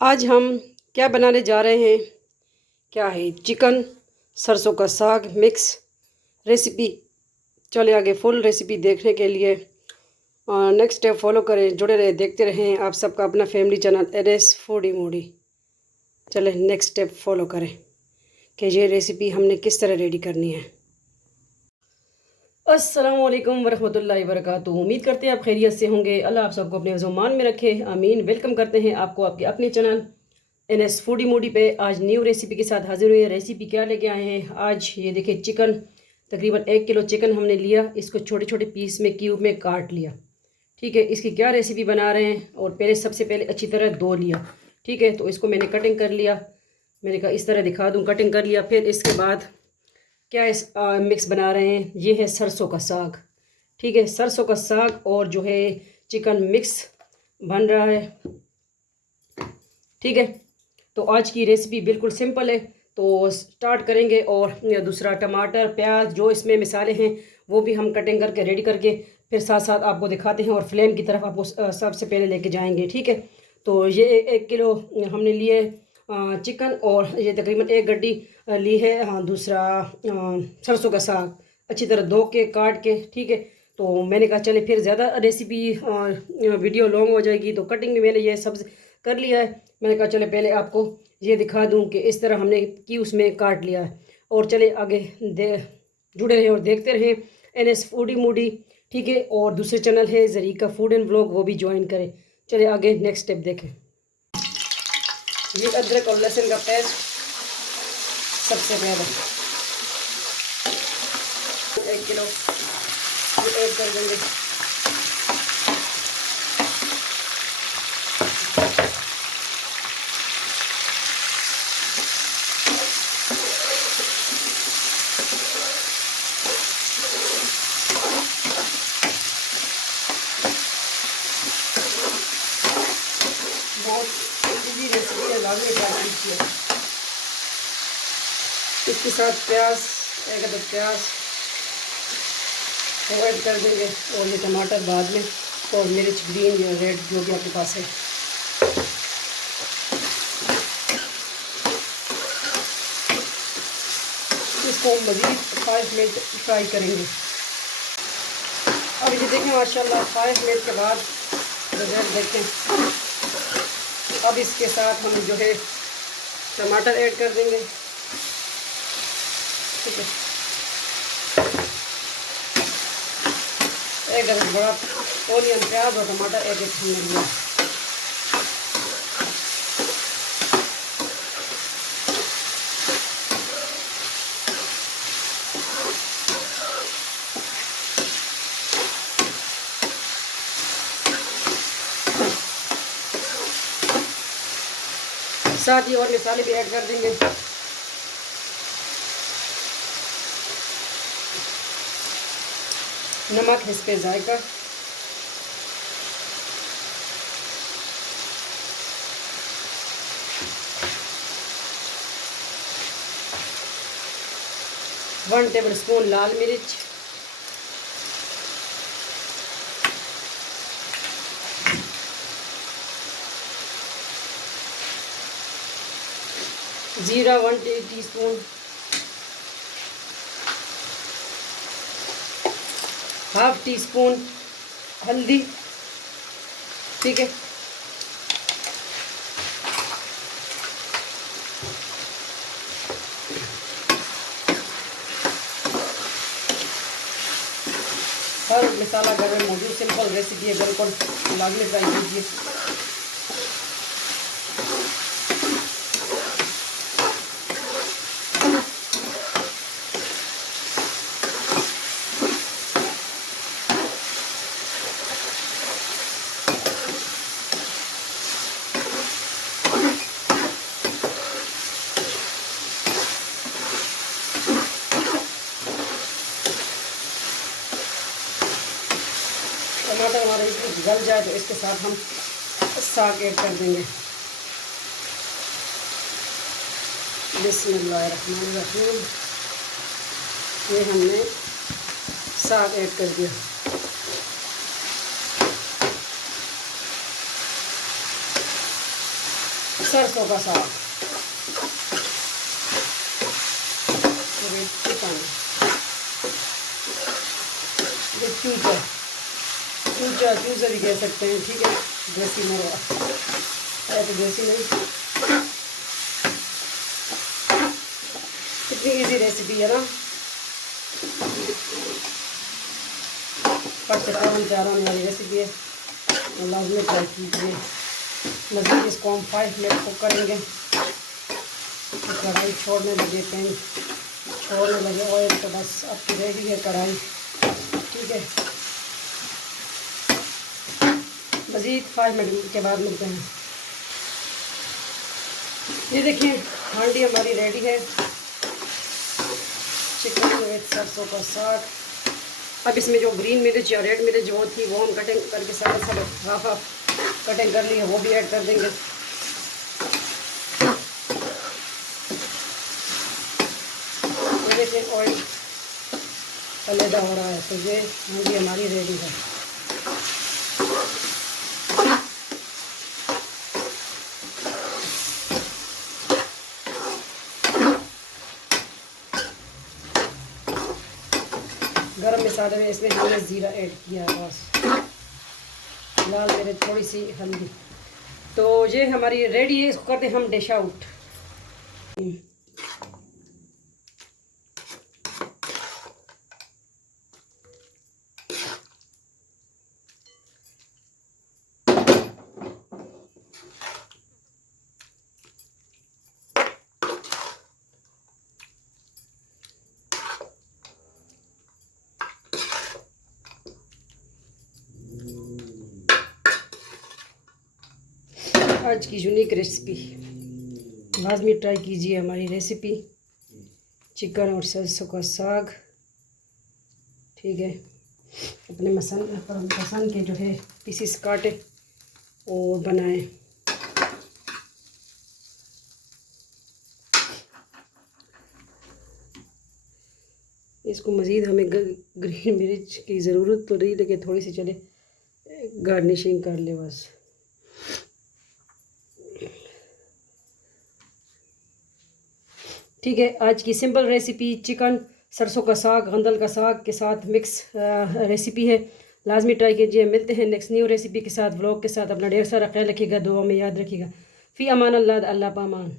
आज हम क्या बनाने जा रहे हैं? क्या है? चिकन सरसों का साग मिक्स रेसिपी। चले आगे फुल रेसिपी देखने के लिए नेक्स्ट स्टेप फॉलो करें, जुड़े रहे, देखते रहें आप सबका अपना family channel NS foodie Moody. चले नेक्स्ट स्टेप फॉलो करें कि ये रेसिपी हमने किस तरह रेडी करनी है। अस्सलाम वालेकुम वरहमतुल्लाहि वबरकातुहू। उम्मीद करते हैं आप खैरियत से होंगे। अल्लाह आप सबको अपने ज़ुबान में रखे, आमीन। वेलकम करते हैं आपको आपके अपने चैनल एनएस फूडी मूडी पे। आज न्यू रेसिपी के साथ हाजिर हुई है। रेसिपी क्या लेके आए हैं आज? ये देखिए, चिकन तकरीबन 1 किलो चिकन हमने लिया, इसको छोटे छोटे पीस में क्यूब में काट लिया। ठीक है, इसकी क्या रेसिपी बना रहे हैं। और पहले सबसे पहले अच्छी तरह धो लिया। ठीक है, तो इसको मैंने कटिंग कर लिया। मैंने कहा इस तरह दिखा दूँ, कटिंग कर लिया। फिर इसके बाद क्या इस मिक्स बना रहे हैं, ये है सरसों का साग। ठीक है, सरसों का साग और जो है चिकन मिक्स बन रहा है। ठीक है, तो आज की रेसिपी बिल्कुल सिंपल है। तो स्टार्ट करेंगे। और दूसरा टमाटर प्याज जो इसमें मिसाले हैं वो भी हम कटिंग करके रेडी करके फिर साथ साथ आपको दिखाते हैं और फ्लेम की तरफ आपको सबसे पहले लेके जाएंगे। ठीक है, तो ये 1 किलो हमने लिए चिकन और ये तकरीबन 1 गड्डी ली है। हाँ, दूसरा सरसों का साग अच्छी तरह धो के काट के। ठीक है, तो मैंने कहा चले फिर ज़्यादा रेसिपी वीडियो लॉन्ग हो जाएगी, तो कटिंग भी मैंने ये सब कर लिया है। मैंने कहा चले पहले आपको ये दिखा दूं कि इस तरह हमने की उसमें काट लिया है। और चले आगे जुड़े रहें और देखते रहें एनएस फूडी मूडी। ठीक है, और दूसरे चैनल है जरीका फूड एंड ब्लॉग, वो भी ज्वाइन करें। चले आगे नेक्स्ट स्टेप देखें। ये अदरक और लहसुन का पेस्ट सबसे पहले 1 किलो ये ऐड कर देंगे। बहुत इजी रेसिपी है, लाजमी ट्राई कीजिए। इसके साथ प्याज, 1 अदद प्याज ऐड कर देंगे और ये टमाटर बाद में, और मिर्च ग्रीन या रेड जो भी आपके पास है। इसको मज़ीद 5 मिनट फ्राई करेंगे। अब ये देखें माशाल्लाह 5 मिनट के बाद रिजल्ट देखें। अब इसके साथ हम जो है टमाटर ऐड कर देंगे। ठीक है, 1 अदद बड़ा ओनियन, प्याज और टमाटर एक एक हमने लिया। साथ ही और मसाले भी ऐड कर देंगे। नमक है इस पे जायका, वन टेबल स्पून लाल मिर्च, जीरा 1 टीस्पून, हाफ टी स्पून हल्दी। ठीक है, हर मसाला घर में मौजूद, सिंपल रेसिपी है, बिल्कुल लाजमी ट्राई कीजिए। टमाटर हमारे गल जाए तो इसके साथ हम साग ऐड कर देंगे। बिस्मिल्लाहिर्रहमानिर्रहीम। ये हमने साग ऐड कर दिया। सरसों का साग, चिकन, ये चूजा चूजा चूजा भी कह सकते हैं, ठीक है। देसी मुर्गा है तो देसी नहीं। कितनी इजी रेसिपी है ना, फट से फ़ौरन तैयार होने वाली रेसिपी है, तो लाजमी ट्राई कीजिए। मज़ीद इसको हम 5 मिनट कुक करेंगे। तो कढ़ाई छोड़ने लगे, पैन छोड़ने लगे ऑयल, तो बस आपकी रेडी है कढ़ाई, ठीक है। मज़ीद 5 मिनट के बाद मिलते हैं। ये देखिए हांडी हमारी रेडी है, चिकन विद सरसों का साग। अब इसमें जो ग्रीन मिर्च या रेड मिर्च वो थी वो हम कटिंग करके सब हाफ हाफ कटिंग कर ली है, वो भी ऐड कर देंगे। ये देखिए ऑयल अलहदा हो रहा है, तो ये हांडी हमारी रेडी है। गरम मसाले में इसमें हमने ज़ीरा ऐड किया है, बस लाल मिर्च, थोड़ी सी हल्दी। तो ये हमारी रेडी है, इसको करते हम डिश आउट। आज की यूनिक रेसिपी लाजमी ट्राई कीजिए। हमारी रेसिपी चिकन और सरसों का साग, ठीक है। अपने पसंद के जो है पीसीस काटे और बनाएं। इसको मज़ीद हमें ग्रीन मिर्च की ज़रूरत तो नहीं, लेकिन थोड़ी सी चले गार्निशिंग कर ले बस। ठीक है, आज की सिंपल रेसिपी चिकन सरसों का साग, गंदल का साग के साथ मिक्स रेसिपी है, लाजमी ट्राई कीजिए। मिलते हैं नेक्स्ट न्यू रेसिपी के साथ, व्लॉग के साथ। अपना ढेर सारा ख्याल रखिएगा, दुआ में याद रखिएगा। फ़ी अमान अल्लाह, अल्लाह पामान।